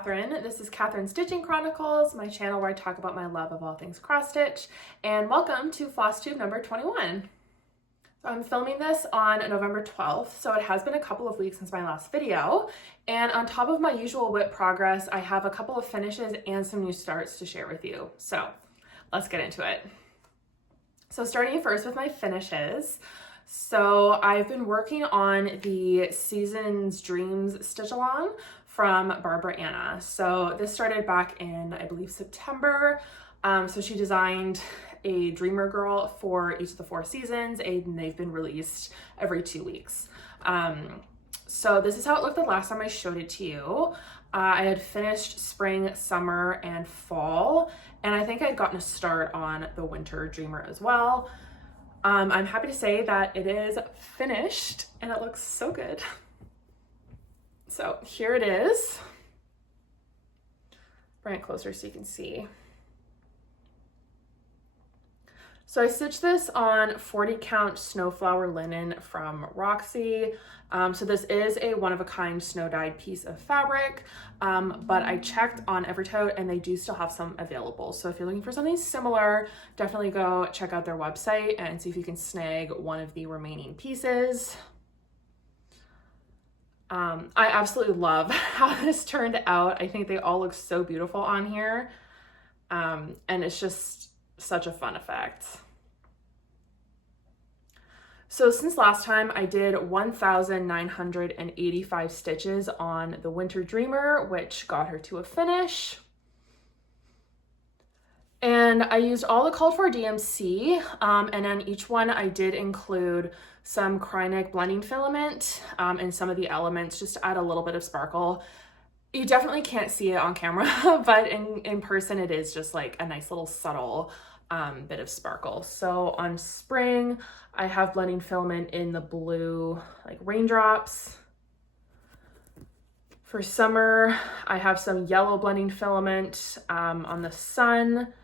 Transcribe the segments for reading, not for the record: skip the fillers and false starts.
Katherine. This is Katherine Stitching Chronicles, my channel where I talk about my love of all things cross stitch, and welcome to Flosstube number 21. So I'm filming this on November 12th, so it has been a couple of weeks since my last video, and on top of my usual WIP progress, I have a couple of finishes and some new starts to share with you. So let's get into it. So starting first with my finishes. So I've been working on the Season's Dreams stitch along from Barbara Anna. So this started back in, I believe, September. So she designed a Dreamer Girl for each of the 4 seasons, and they've been released every 2 weeks. So this is how it looked the last time I showed it to you. I had finished spring, summer, and fall, and I think I'd gotten a start on the winter Dreamer as well. I'm happy to say that it is finished and it looks so good. So here it is. Bring it closer so you can see. So I stitched this on 40 count snowflower linen from Roxy. So this is a one-of-a-kind snow-dyed piece of fabric, but I checked on Evertote and they do still have some available. So if you're looking for something similar, definitely go check out their website and see if you can snag one of the remaining pieces. I absolutely love how this turned out. I think they all look so beautiful on here, and it's just such a fun effect. So since last time I did 1,985 stitches on the Winter Dreamer, which got her to a finish. And I used all the called for DMC, and on each one I did include some Chronicles blending filament and some of the elements just to add a little bit of sparkle. You definitely can't see it on camera, but in person it is just like a nice little subtle bit of sparkle. So on spring, I have blending filament in the blue, like raindrops. For summer, I have some yellow blending filament on the sun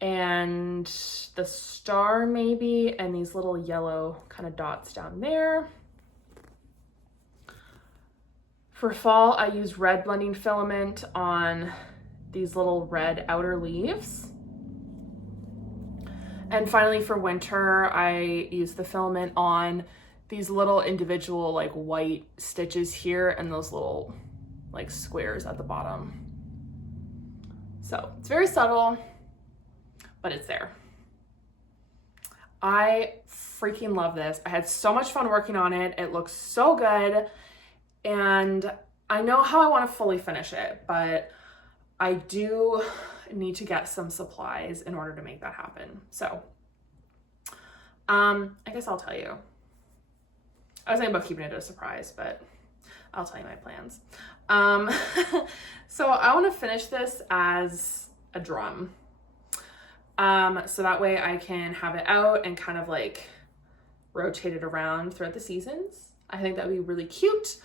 and the star maybe, and these little yellow kind of dots down there. For fall, I use red blending filament on these little red outer leaves. And finally for winter, I use the filament on these little individual like white stitches here and those little like squares at the bottom. So it's very subtle, but it's there. I freaking love this. I had so much fun working on it. It looks so good. And I know how I want to fully finish it, but I do need to get some supplies in order to make that happen. So I guess I'll tell you. I was thinking about keeping it a surprise, but I'll tell you my plans. So I want to finish this as a drum. So that way I can have it out and kind of like rotate it around throughout the seasons. I think that would be really cute.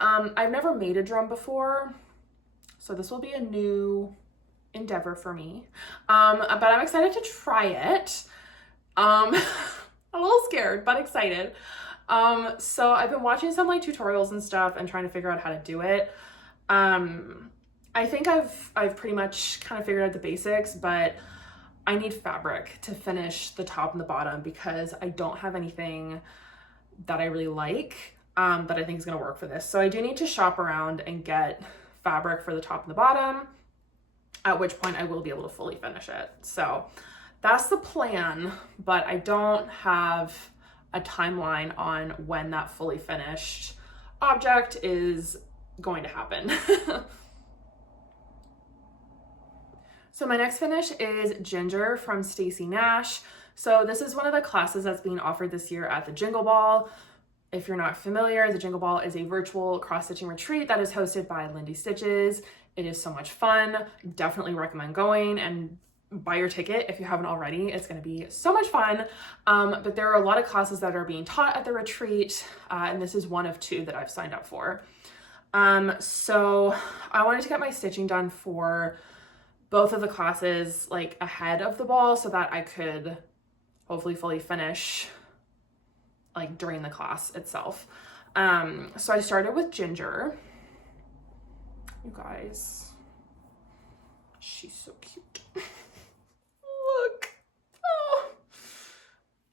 I've never made a drum before, so this will be a new endeavor for me. But I'm excited to try it. I'm a little scared, but excited. So I've been watching some like tutorials and stuff and trying to figure out how to do it. I think I've pretty much kind of figured out the basics, but I need fabric to finish the top and the bottom because I don't have anything that I really like, that I think is gonna work for this. So I do need to shop around and get fabric for the top and the bottom, at which point I will be able to fully finish it. So that's the plan, but I don't have a timeline on when that fully finished object is going to happen. So my next finish is Ginger from Stacy Nash. So this is one of the classes that's being offered this year at the Jingle Ball. If you're not familiar, the Jingle Ball is a virtual cross-stitching retreat that is hosted by Lindy Stitches. It is so much fun. Definitely recommend going and buy your ticket if you haven't already. It's going to be so much fun. But there are a lot of classes that are being taught at the retreat, and this is one of 2 that I've signed up for. So I wanted to get my stitching done for both of the classes like ahead of the ball so that I could hopefully fully finish like during the class itself. So I started with Ginger. you guys. She's so cute. Look. Oh.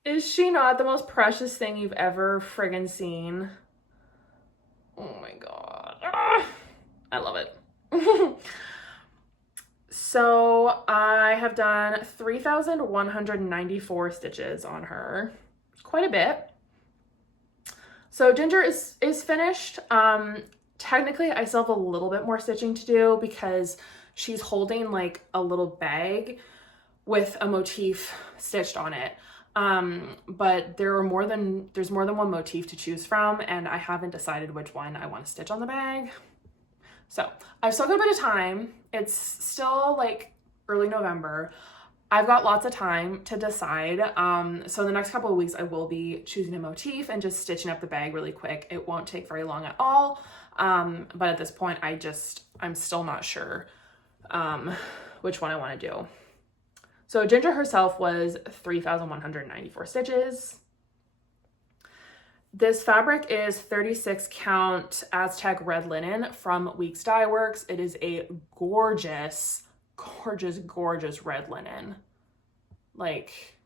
Is she not the most precious thing you've ever friggin' seen? Oh my god. Ah, I love it. So I have done 3,194 stitches on her. Quite a bit. So Ginger is finished. Technically I still have a little bit more stitching to do because she's holding like a little bag with a motif stitched on it. But there's more than one motif to choose from, and I haven't decided which one I want to stitch on the bag. So I've still got a bit of time. It's still like early November. I've got lots of time to decide. So in the next couple of weeks, I will be choosing a motif and just stitching up the bag really quick. It won't take very long at all. But at this point, I'm still not sure which one I want to do. So Ginger herself was 3,194 stitches. This fabric is 36 count Aztec red linen from Weeks Dye Works. It is a gorgeous, gorgeous, gorgeous red linen. Like,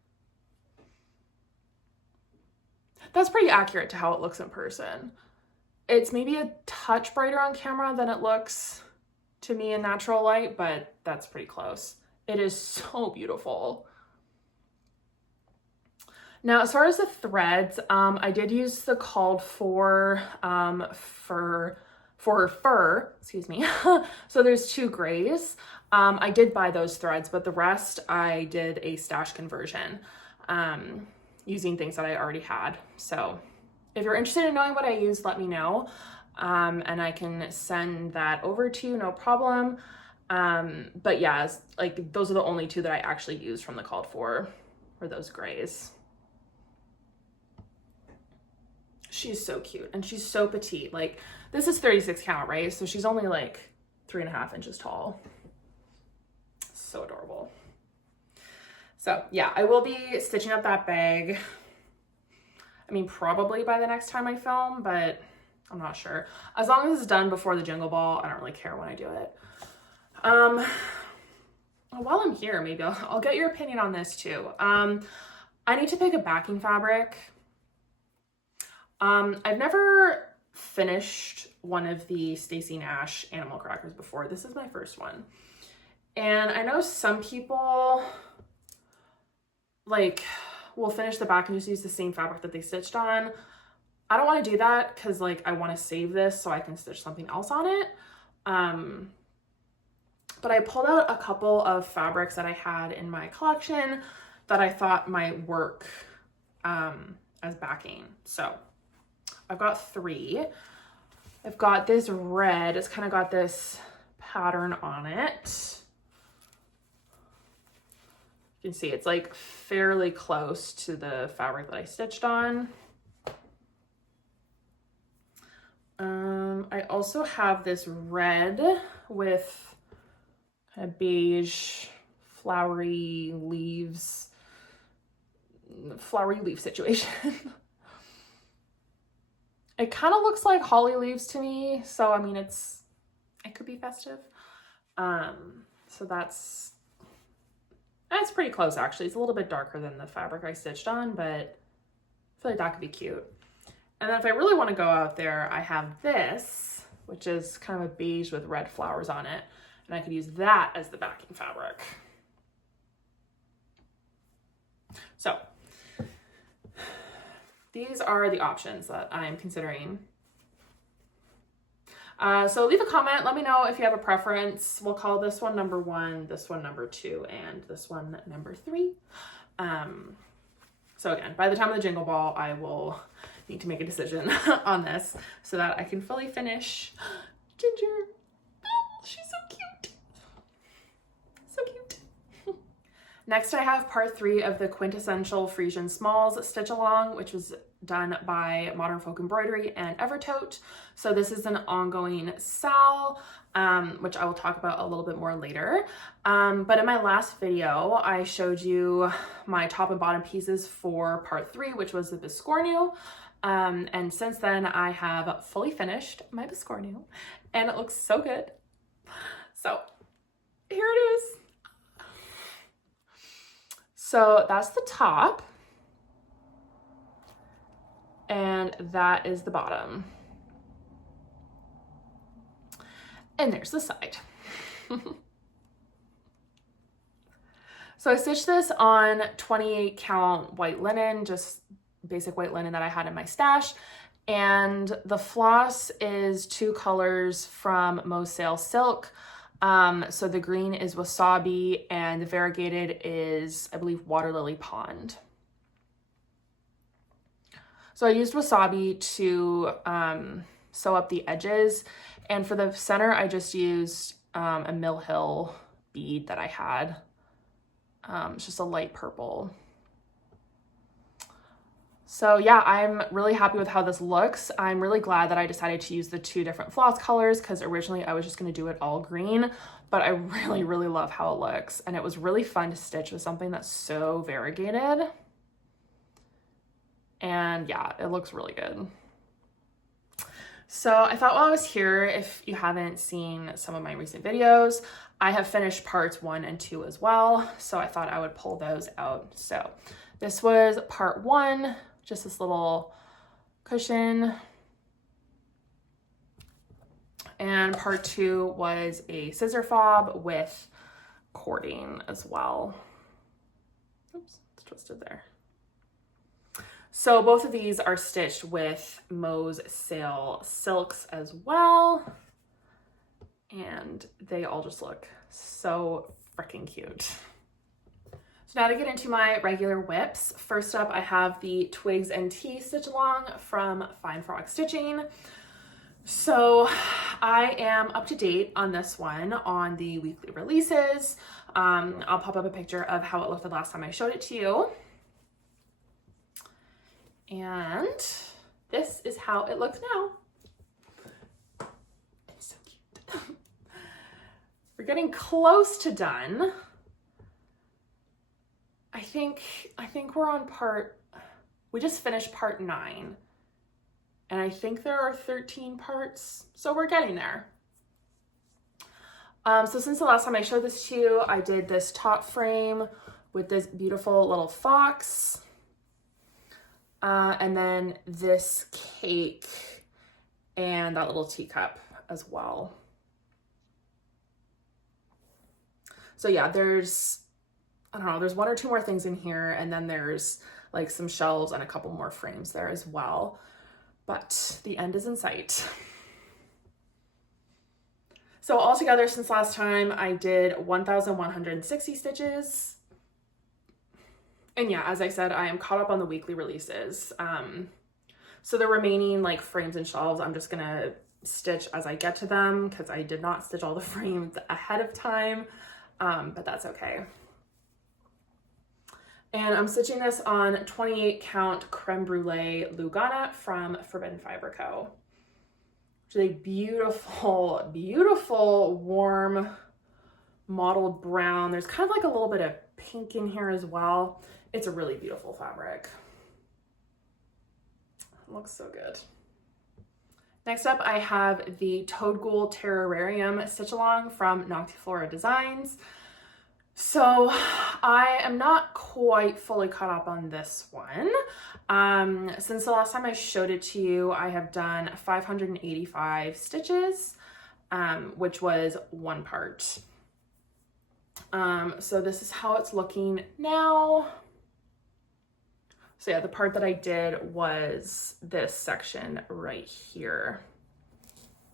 that's pretty accurate to how it looks in person. It's maybe a touch brighter on camera than it looks to me in natural light, but that's pretty close. It is so beautiful. Now, as far as the threads, I did use the called for fur, excuse me. So there's 2 grays. I did buy those threads, but the rest I did a stash conversion using things that I already had. So if you're interested in knowing what I used, let me know. And I can send that over to you, no problem. But yeah, like those are the only 2 that I actually used from the called for those grays. She's so cute and she's so petite. Like, this is 36 count, right? So she's only like 3.5 inches tall. So adorable. So yeah, I will be stitching up that bag. I mean, probably by the next time I film, but I'm not sure. As long as it's done before the Jingle Ball, I don't really care when I do it. While I'm here, maybe I'll get your opinion on this too. I need to pick a backing fabric. I've never finished one of the Stacy Nash animal crackers before. This is my first one. And I know some people like will finish the back and just use the same fabric that they stitched on. I don't want to do that because like I want to save this so I can stitch something else on it. But I pulled out a couple of fabrics that I had in my collection that I thought might work as backing. So I've got 3. I've got this red. It's kind of got this pattern on it. You can see it's like fairly close to the fabric that I stitched on. I also have this red with kind of beige, flowery leaf situation. It kind of looks like holly leaves to me, so I mean it could be festive. So that's pretty close actually. It's a little bit darker than the fabric I stitched on, but I feel like that could be cute. And then if I really want to go out there, I have this, which is kind of a beige with red flowers on it, and I could use that as the backing fabric. So these are the options that I'm considering. So leave a comment. Let me know if you have a preference. We'll call this one number 1, this one number 2, and this one number 3. So again, by the time of the Jingle Ball, I will need to make a decision on this so that I can fully finish Ginger. Oh, she's so cute. So cute. Next, I have part 3 of the Quintessential Frisian Smalls Stitch Along, which was done by Modern Folk Embroidery and Evertote. So this is an ongoing SAL, which I will talk about a little bit more later. But in my last video, I showed you my top and bottom pieces for part 3, which was the Biscornu. And since then I have fully finished my Biscornu and it looks so good. So here it is. So that's the top. And that is the bottom. And there's the side. So I stitched this on 28 count white linen, just basic white linen that I had in my stash. And the floss is 2 colors from Mo's SAL Silk. So the green is Wasabi and the variegated is, I believe, Water Lily Pond. So I used Wasabi to sew up the edges. And for the center, I just used a Mill Hill bead that I had. It's just a light purple. So yeah, I'm really happy with how this looks. I'm really glad that I decided to use the 2 different floss colors because originally I was just going to do it all green, but I really, really love how it looks. And it was really fun to stitch with something that's so variegated. And yeah, it looks really good. So I thought while I was here, if you haven't seen some of my recent videos, I have finished parts 1 and 2 as well. So I thought I would pull those out. So this was part 1, just this little cushion. And part 2 was a scissor fob with cording as well. Oops, it's twisted there. So both of these are stitched with Mo's SAL silks as well. And they all just look so freaking cute. So now to get into my regular whips. First up, I have the Twigs and Tea Stitch Along from Fine Frog Stitching. So I am up to date on this one on the weekly releases. I'll pop up a picture of how it looked the last time I showed it to you. And this is how it looks now. It's so cute. We're getting close to done. I think we're on we just finished part 9. And I think there are 13 parts, so we're getting there. So since the last time I showed this to you, I did this top frame with this beautiful little fox. And then this cake and that little teacup as well. So yeah, there's 1 or 2 more things in here, and then there's like some shelves and a couple more frames there as well. But the end is in sight. So altogether, since last time, I did 1,160 stitches. And yeah, as I said, I am caught up on the weekly releases. So the remaining like frames and shelves, I'm just gonna stitch as I get to them because I did not stitch all the frames ahead of time, but that's okay. And I'm stitching this on 28 count Creme Brulee Lugana from Forbidden Fiber Co. Which is a beautiful, beautiful, warm, mottled brown. There's kind of like a little bit of pink in here as well. It's a really beautiful fabric. It looks so good. Next up, I have the Toadghoul Terrorarium Stitch Along from Noctiflora Designs. So I am not quite fully caught up on this one. Since the last time I showed it to you, I have done 585 stitches, which was 1 part. So this is how it's looking now. So yeah, the part that I did was this section right here,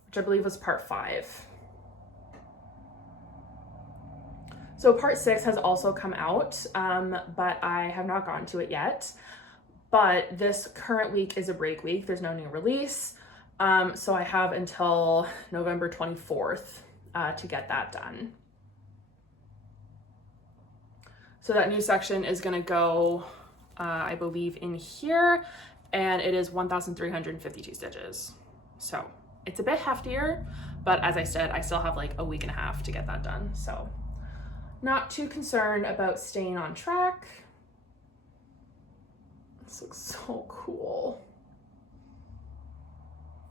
which I believe was part 5. So part 6 has also come out, but I have not gotten to it yet. But this current week is a break week. There's no new release. So I have until November 24th to get that done. So that new section is gonna go, I believe, in here, and it is 1,352 stitches. So it's a bit heftier, but as I said, I still have like a week and a half to get that done. So not too concerned about staying on track. This looks so cool.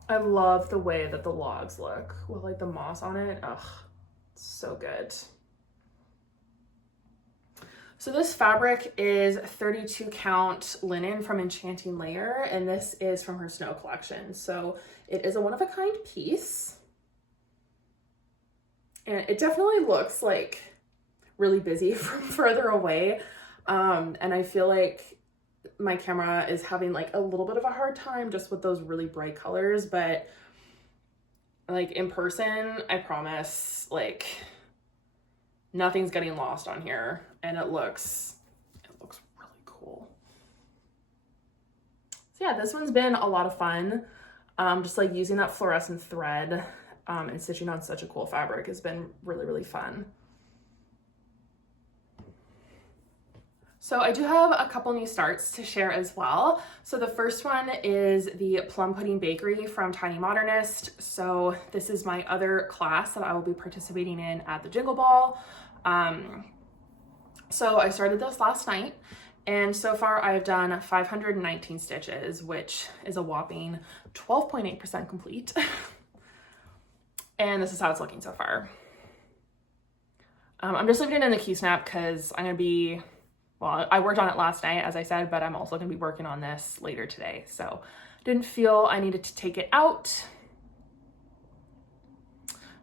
I love the way that the logs look with like the moss on it. Ugh, So good. So this fabric is 32 count linen from Enchanting Layer, and this is from her Snow collection. So it is a one-of-a-kind piece. And it definitely looks like really busy from further away. And I feel like my camera is having like a little bit of a hard time just with those really bright colors, but like in person, I promise, like nothing's getting lost on here, and it looks really cool. So yeah, this one's been a lot of fun. Just like using that fluorescent thread and stitching on such a cool fabric has been really, really fun. So I do have a couple new starts to share as well. So the first one is the Plum Pudding Bakery from Tiny Modernist. So this is my other class that I will be participating in at the Jingle Ball. So I started this last night, and so far I've done 519 stitches, which is a whopping 12.8% complete. And this is how it's looking so far. I'm just leaving it in the Q-snap because I'm gonna be, well, I worked on it last night, as I said, but I'm also gonna be working on this later today. So didn't feel I needed to take it out.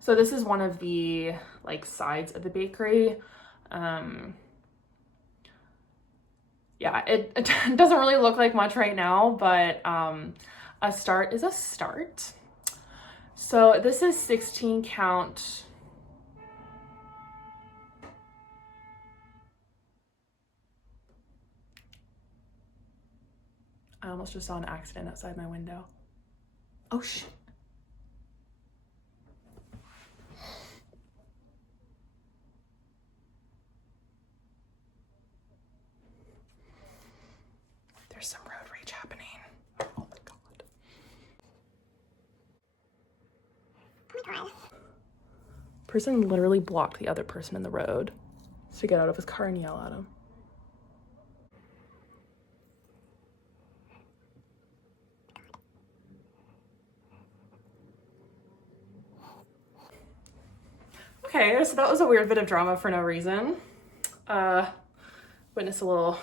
So this is one of the like sides of the bakery. Yeah, it doesn't really look like much right now, but a start is a start. So this is 16 count. I almost just saw an accident outside my window. Oh shit. There's some road rage happening. Oh my god. Oh my god. Person literally blocked the other person in the road to get out of his car and yell at him. Okay, so that was a weird bit of drama for no reason. Witnessed a little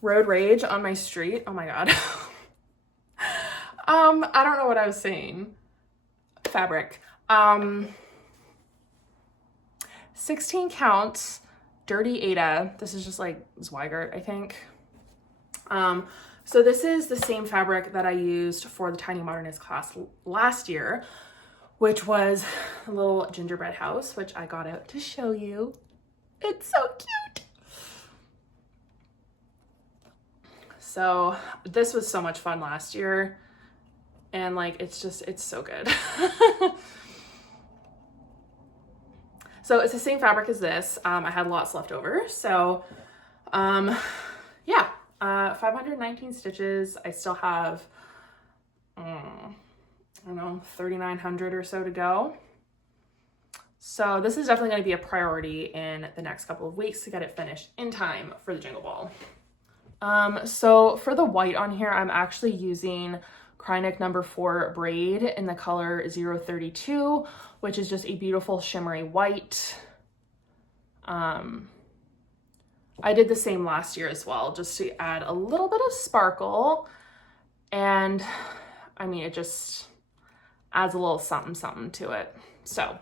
road rage on my street. Oh my god. I don't know what I was saying. Fabric. 16 count Dirty Ada. This is just like Zweigart, I think. So this is the same fabric that I used for the Tiny Modernist class last year, which was a little gingerbread house, which I got out to show you. It's so cute. So this was so much fun last year, and like it's so good. So it's the same fabric as this. I had lots left over, so yeah, 519 stitches. I still have I don't know, 3,900 or so to go. So this is definitely going to be a priority in the next couple of weeks to get it finished in time for the Jingle Ball. So for the white on here, I'm actually using Chronicles number 4 braid in the color 032, which is just a beautiful shimmery white. I did the same last year as well, just to add a little bit of sparkle. And I mean, it just adds a little something something to it. So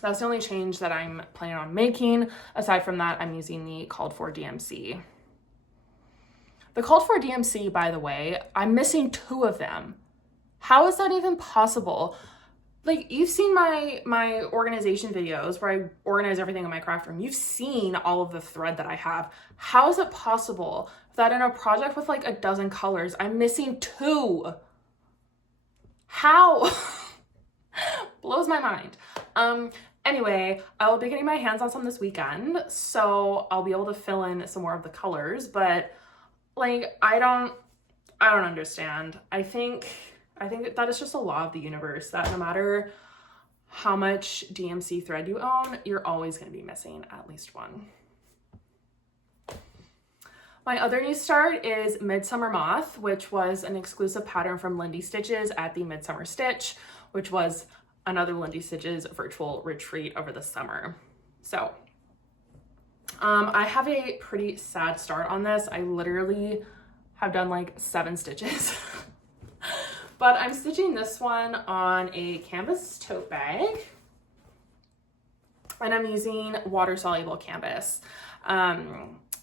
that's the only change that I'm planning on making. Aside from that, I'm using the called for DMC. The called for DMC, by the way, I'm missing 2 of them. How is that even possible? Like, you've seen my organization videos where I organize everything in my craft room. You've seen all of the thread that I have. How is it possible that in a project with like a dozen colors, I'm missing 2? How? Blows my mind. Anyway, I will be getting my hands on some this weekend, so I'll be able to fill in some more of the colors, but like, I don't understand. I think that is just a law of the universe that no matter how much DMC thread you own, you're always going to be missing at least one. My other new start is Midsummer Moth, which was an exclusive pattern from Lindy Stitches at the Midsummer Stitch, which was another Lindy Stitches virtual retreat over the summer. So I have a pretty sad start on this. I literally have done like 7 stitches. But I'm stitching this one on a canvas tote bag, and I'm using water soluble canvas.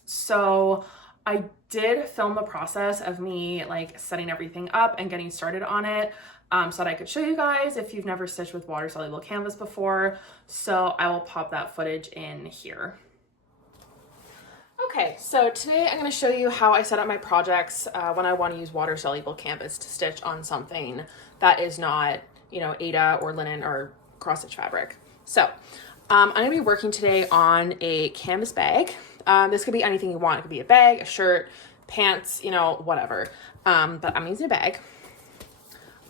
So I did film the process of me like setting everything up and getting started on it, so that I could show you guys if you've never stitched with water soluble canvas before. So I will pop that footage in here. Okay, so today I'm going to show you how I set up my projects when I want to use water soluble canvas to stitch on something that is not, you know, Aida or linen or cross stitch fabric. So I'm going to be working today on a canvas bag. This could be anything you want. It could be a bag, a shirt, pants, you know, whatever. But I'm using a bag.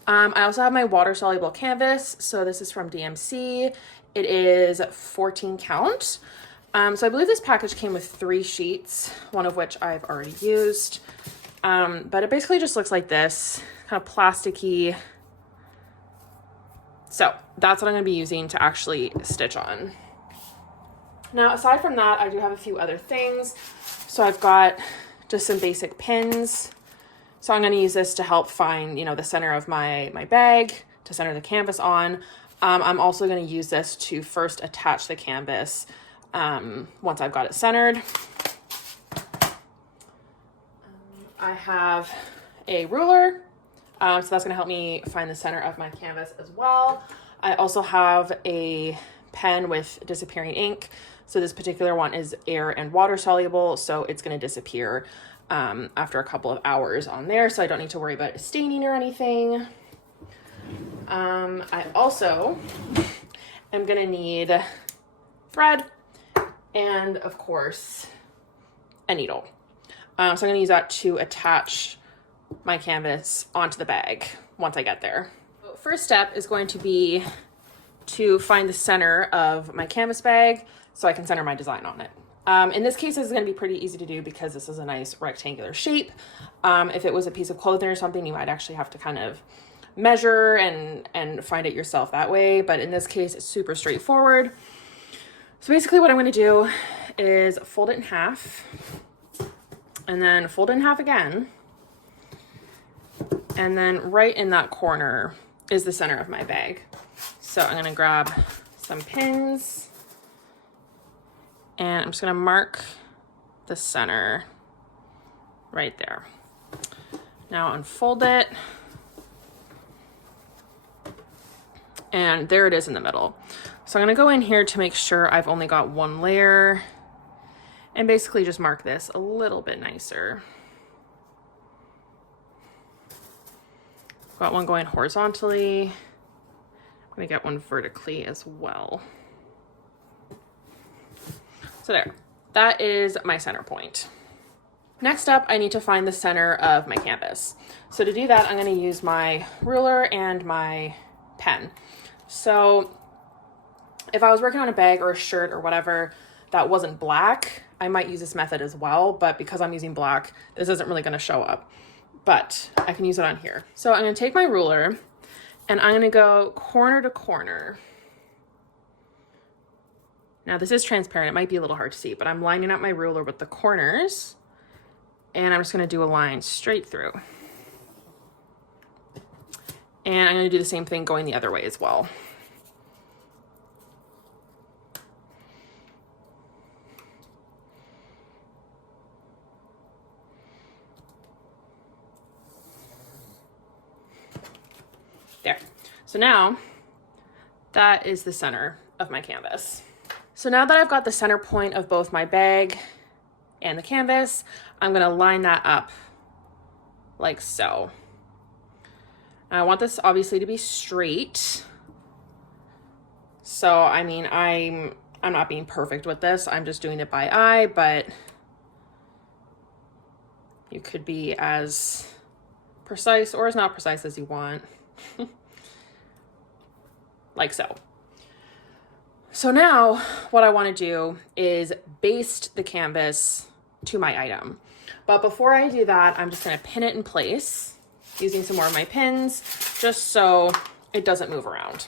I also have my water soluble canvas. So this is from DMC. It is 14 count. So I believe this package came with 3 sheets, one of which I've already used. But it basically just looks like this, kind of plasticky. So that's what I'm going to be using to actually stitch on. Now, aside from that, I do have a few other things. So I've got just some basic pins. So I'm going to use this to help find, you know, the center of my bag, to center the canvas on. I'm also going to use this to first attach the canvas once I've got it centered. I have a ruler, so that's going to help me find the center of my canvas as well. I also have a pen with disappearing ink. So this particular one is air and water soluble, so it's going to disappear after a couple of hours on there, so I don't need to worry about staining or anything. I also am going to need thread and, of course, a needle. So I'm going to use that to attach my canvas onto the bag once I get there. First step is going to be to find the center of my canvas bag so I can center my design on it. In this case, this is going to be pretty easy to do because this is a nice rectangular shape. If it was a piece of clothing or something, you might actually have to kind of measure and find it yourself that way. But in this case, it's super straightforward. So basically what I'm going to do is fold it in half and then fold it in half again. And then right in that corner is the center of my bag. So I'm going to grab some pins and I'm just going to mark the center right there. Now unfold it. And there it is in the middle. So I'm going to go in here to make sure I've only got 1 layer and basically just mark this a little bit nicer. Got one going horizontally. I'm going to get one vertically as well. So there, that is my center point. Next up, I need to find the center of my canvas. So to do that, I'm going to use my ruler and my pen. So if I was working on a bag or a shirt or whatever that wasn't black, I might use this method as well, but because I'm using black, this isn't really going to show up, but I can use it on here. So I'm going to take my ruler and I'm going to go corner to corner. Now this is transparent, it might be a little hard to see, but I'm lining up my ruler with the corners and I'm just going to do a line straight through. And I'm going to do the same thing going the other way as well. There. So now that is the center of my canvas. So now that I've got the center point of both my bag and the canvas, I'm going to line that up like so. And I want this obviously to be straight. So, I mean, I'm not being perfect with this. I'm just doing it by eye, but you could be as precise or as not precise as you want. Like so. So now what I want to do is baste the canvas to my item. But before I do that, I'm just going to pin it in place using some more of my pins just so it doesn't move around.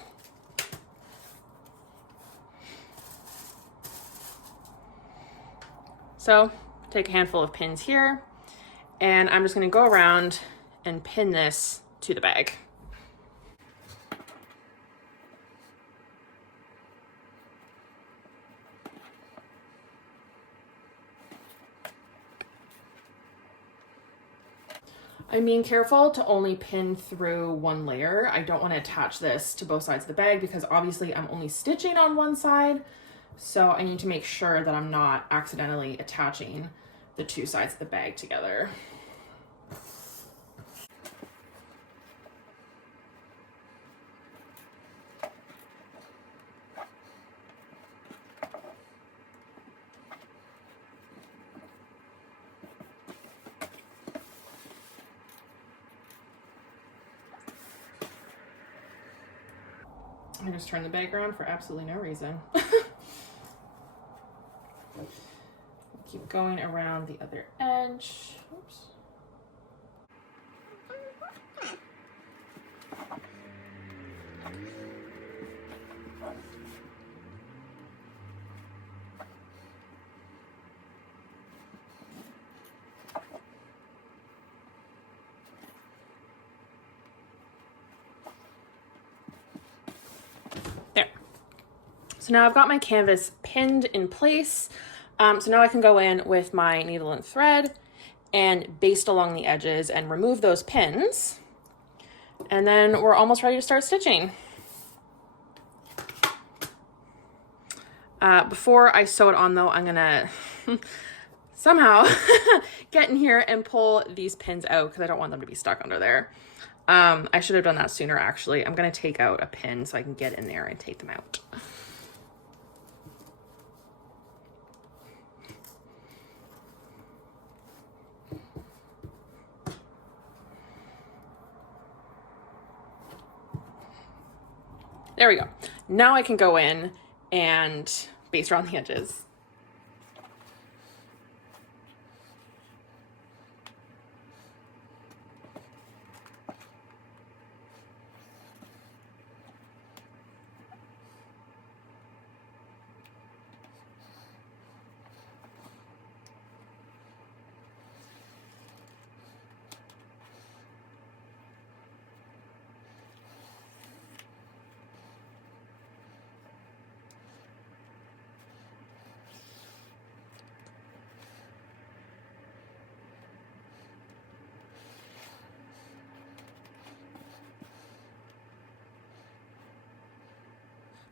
So take a handful of pins here, and I'm just going to go around and pin this to the bag. I'm being careful to only pin through one layer. I don't want to attach this to both sides of the bag because obviously I'm only stitching on one side. So I need to make sure that I'm not accidentally attaching the two sides of the bag together. I just turned the bag around for absolutely no reason. Keep going around the other edge. Oops. There. So now I've got my canvas pinned in place. So now I can go in with my needle and thread and baste along the edges and remove those pins. And then we're almost ready to start stitching. Before I sew it on though, I'm gonna somehow get in here and pull these pins out because I don't want them to be stuck under there. I should have done that sooner actually. I'm gonna take out a pin so I can get in there and take them out. There we go. Now I can go in and baste around the edges.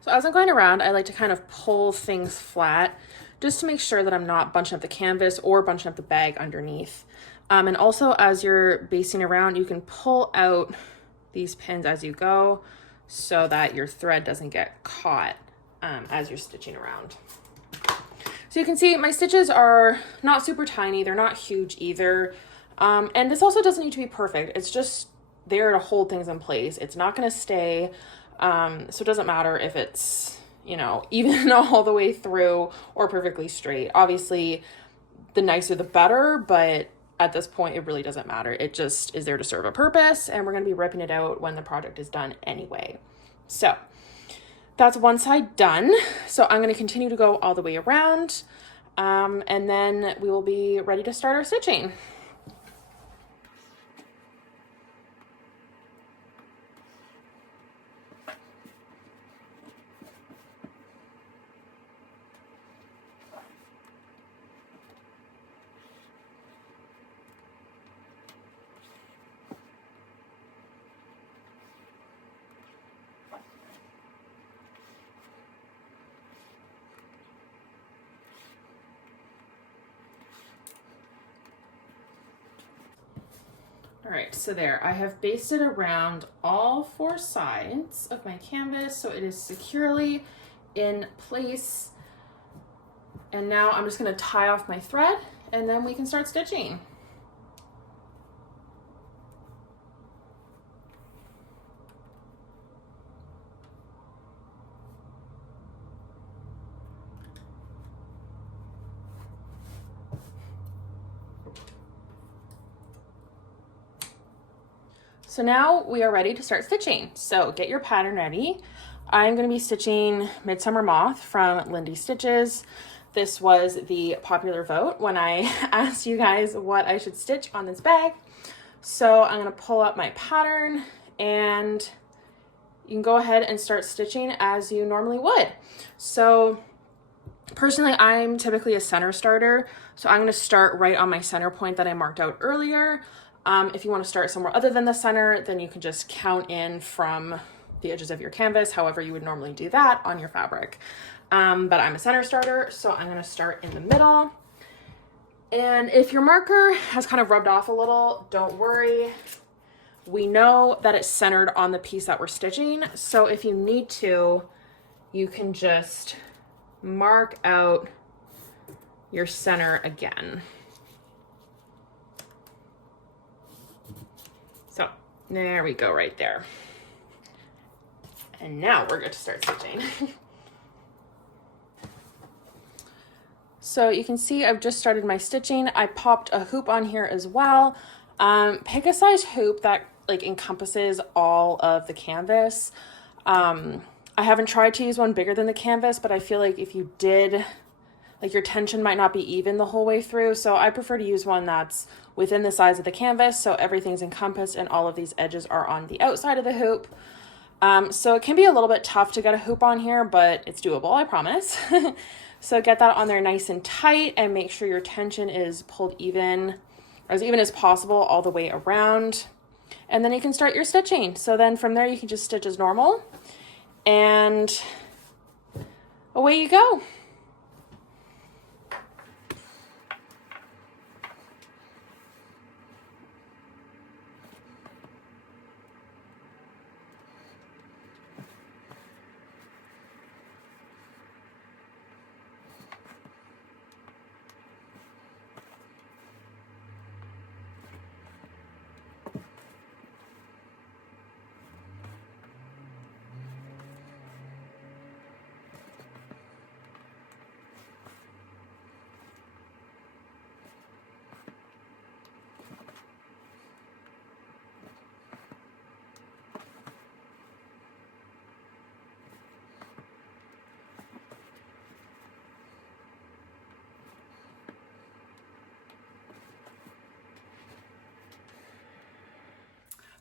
So as I'm going around, I like to kind of pull things flat just to make sure that I'm not bunching up the canvas or bunching up the bag underneath. And also as you're basting around, you can pull out these pins as you go so that your thread doesn't get caught as you're stitching around. So you can see my stitches are not super tiny. They're not huge either. And this also doesn't need to be perfect. It's just there to hold things in place. It's not going to stay. So it doesn't matter if it's, you know, even all the way through or perfectly straight. Obviously, the nicer the better, but at this point, it really doesn't matter. It just is there to serve a purpose, and we're going to be ripping it out when the project is done anyway. So that's one side done. So I'm going to continue to go all the way around, and then we will be ready to start our stitching. All right, so there, I have basted around all four sides of my canvas so it is securely in place. And now I'm just gonna tie off my thread and then we can start stitching. So now we are ready to start stitching. So get your pattern ready. I'm going to be stitching Midsummer Moth from Lindy Stitches. this was the popular vote when I asked you guys what I should stitch on this bag. So I'm going to pull up my pattern, and you can go ahead and start stitching as you normally would. So personally, I'm typically a center starter, so I'm going to start right on my center point that I marked out earlier. If you want to start somewhere other than the center, then you can just count in from the edges of your canvas, however you would normally do that on your fabric. But I'm a center starter, so I'm going to start in the middle. And if your marker has kind of rubbed off a little, don't worry. We know that it's centered on the piece that we're stitching, so if you need to, you can just mark out your center again. So there we go, right there. And now we're good to start stitching. So you can see I've just started my stitching. I popped a hoop on here as well. Pick a size hoop that like encompasses all of the canvas. I haven't tried to use one bigger than the canvas, but I feel like if you did, like your tension might not be even the whole way through. So I prefer to use one that's within the size of the canvas, so everything's encompassed and all of these edges are on the outside of the hoop. So it can be a little bit tough to get a hoop on here, but it's doable, I promise. So get that on there nice and tight, and make sure your tension is pulled even, or as even as possible, all the way around. And then you can start your stitching. So then from there you can just stitch as normal, and away you go.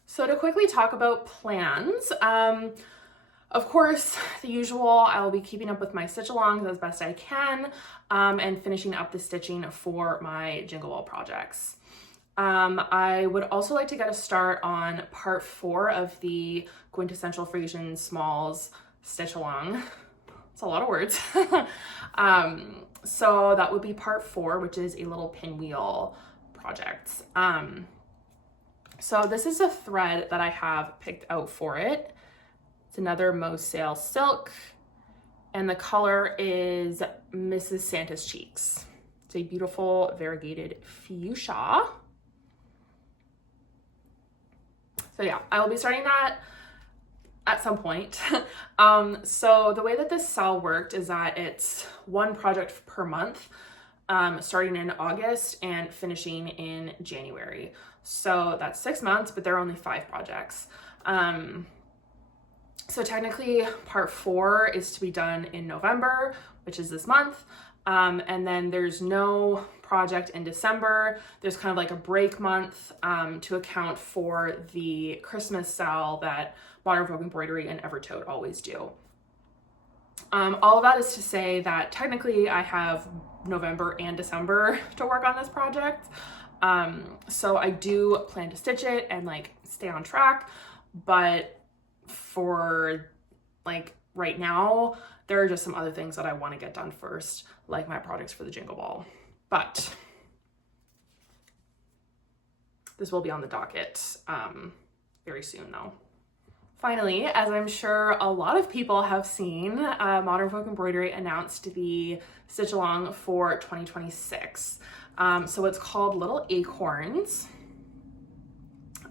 So to quickly talk about plans, of course, the usual, I will be keeping up with my stitch alongs as best I can, and finishing up the stitching for my Jingle Ball projects. I would also like to get a start on part 4 of the Quintessential Frisian Smalls stitch along. It's a lot of words. So that would be part 4, which is a little pinwheel project. So this is a thread that I have picked out for it. It's another Mos SAL silk, and the color is Mrs. Santa's Cheeks. It's a beautiful variegated fuchsia. So yeah, I will be starting that at some point. So the way that this SAL worked is that it's one project per month, starting in August and finishing in January. So that's 6 months, but there are only 5 projects. So technically part 4 is to be done in November, which is this month. And then there's no project in December. There's kind of like a break month to account for the Christmas SAL that Modern Folk Embroidery and Evertoad always do. All of that is to say that technically I have November and December to work on this project. So I do plan to stitch it and like stay on track, but for like right now, there are just some other things that I want to get done first, like my projects for the Jingle Ball. But this will be on the docket very soon though. Finally, as I'm sure a lot of people have seen, Modern Folk Embroidery announced the stitch along for 2026. So it's called Little Acorns.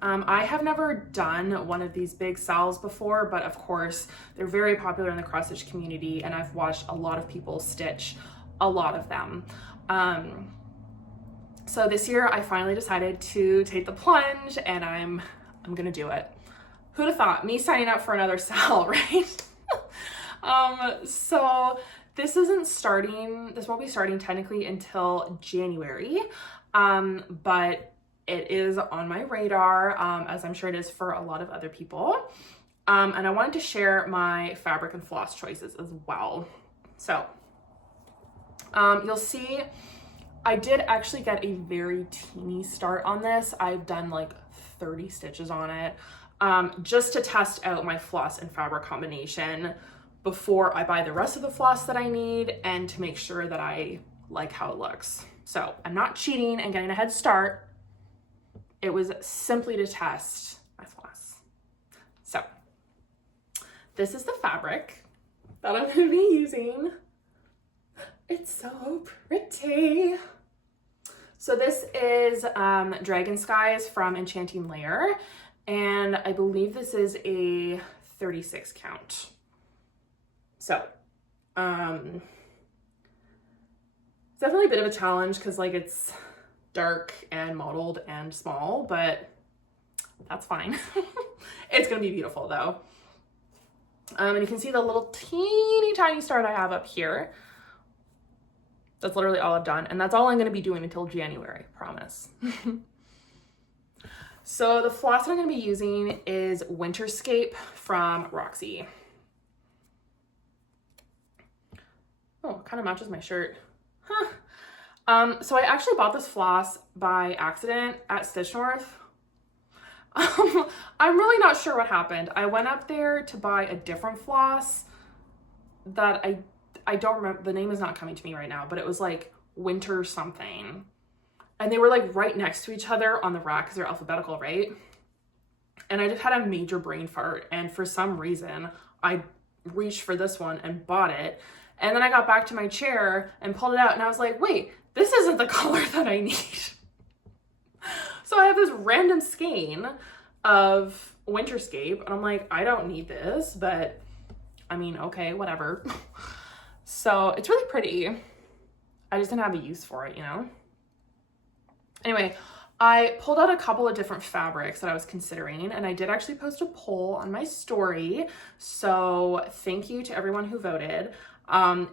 I have never done one of these big SALs before, but of course they're very popular in the cross stitch community, and I've watched a lot of people stitch a lot of them. So this year I finally decided to take the plunge, and I'm gonna do it. Who'd have thought? Me signing up for another SAL, right? So this won't be starting technically until January, but it is on my radar, as I'm sure it is for a lot of other people. And I wanted to share my fabric and floss choices as well. So, you'll see, I did actually get a very teeny start on this. I've done like 30 stitches on it, just to test out my floss and fabric combination before I buy the rest of the floss that I need, and to make sure that I like how it looks. So I'm not cheating and getting a head start. It was simply to test my floss. So this is the fabric that I'm going to be using. It's so pretty. So this is Dragon Skies from Enchanting Layer, and I believe this is a 36 count. So it's definitely a bit of a challenge because like it's dark and mottled and small, but that's fine. It's gonna be beautiful though. And you can see the little teeny tiny start I have up here. That's literally all I've done, and that's all I'm gonna be doing until January, promise. So the floss that I'm gonna be using is Winterscape from Roxy. Oh, it kind of matches my shirt. Huh. So I actually bought this floss by accident at Stitch North. I'm really not sure what happened. I went up there to buy a different floss that I don't remember. The name is not coming to me right now, but it was like winter something. And they were like right next to each other on the rack because they're alphabetical, right? And I just had a major brain fart. And for some reason, I reached for this one and bought it. And then I got back to my chair and pulled it out and I was like, wait, this isn't the color that I need. So I have this random skein of Winterscape and I'm like, I don't need this, but I mean, okay, whatever. So it's really pretty. I just didn't have a use for it, you know? Anyway, I pulled out a couple of different fabrics that I was considering, and I did actually post a poll on my story. So thank you to everyone who voted.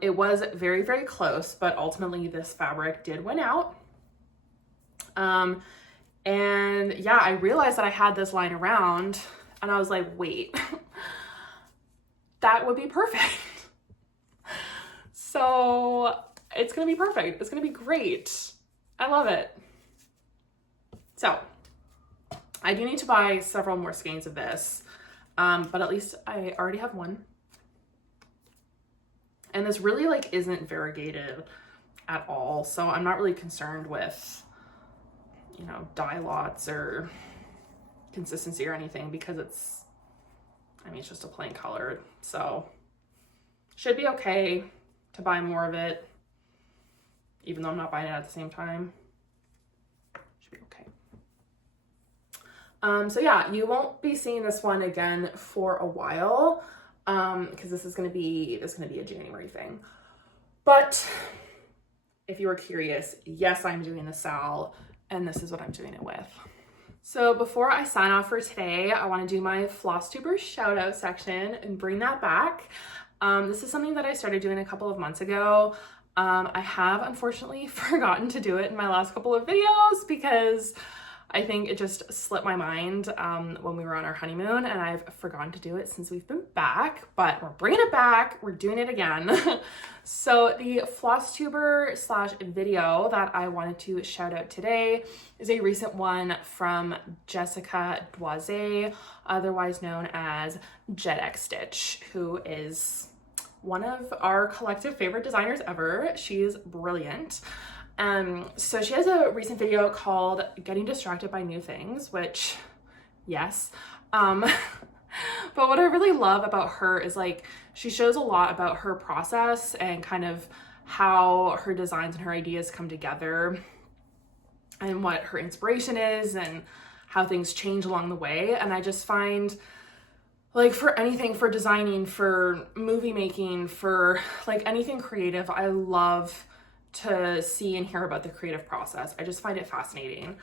It was very, very close, but ultimately this fabric did win out. And yeah, I realized that I had this lying around and I was like, wait, that would be perfect. So it's gonna be perfect. It's gonna be great. I love it. So I do need to buy several more skeins of this, but at least I already have one. And this really like isn't variegated at all. So I'm not really concerned with, you know, dye lots or consistency or anything because it's, I mean, it's just a plain color. So should be okay to buy more of it, even though I'm not buying it at the same time. Should be okay. So yeah, you won't be seeing this one again for a while. Because this is gonna be a January thing. But if you were curious, yes, I'm doing the SAL, and this is what I'm doing it with. So before I sign off for today, I want to do my Flosstuber shout out section and bring that back. This is something that I started doing a couple of months ago. I have unfortunately forgotten to do it in my last couple of videos because I think it just slipped my mind when we were on our honeymoon, and I've forgotten to do it since we've been back, but we're bringing it back. We're doing it again. So the Flosstuber / video that I wanted to shout out today is a recent one from Jessica Doise, otherwise known as Jet X Stitch, who is one of our collective favorite designers ever. She's brilliant. So she has a recent video called Getting Distracted by New Things, which, yes. But what I really love about her is like, she shows a lot about her process and kind of how her designs and her ideas come together and what her inspiration is and how things change along the way. And I just find like for anything, for designing, for movie making, for like anything creative, I love to see and hear about the creative process. I just find it fascinating.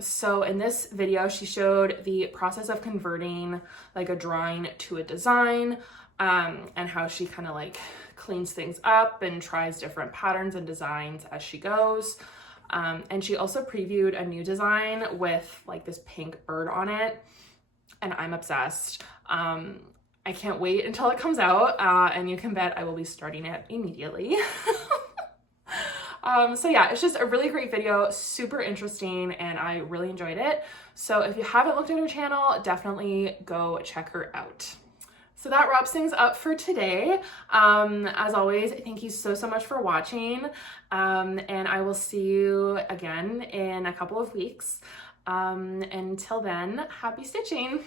So in this video, she showed the process of converting like a drawing to a design, and how she kind of like cleans things up and tries different patterns and designs as she goes. And she also previewed a new design with like this pink bird on it, and I'm obsessed. I can't wait until it comes out, and you can bet I will be starting it immediately. So yeah, it's just a really great video, super interesting, and I really enjoyed it. So if you haven't looked at her channel, definitely go check her out. So that wraps things up for today. As always, thank you so much for watching, and I will see you again in a couple of weeks. Until then, happy stitching.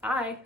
Bye.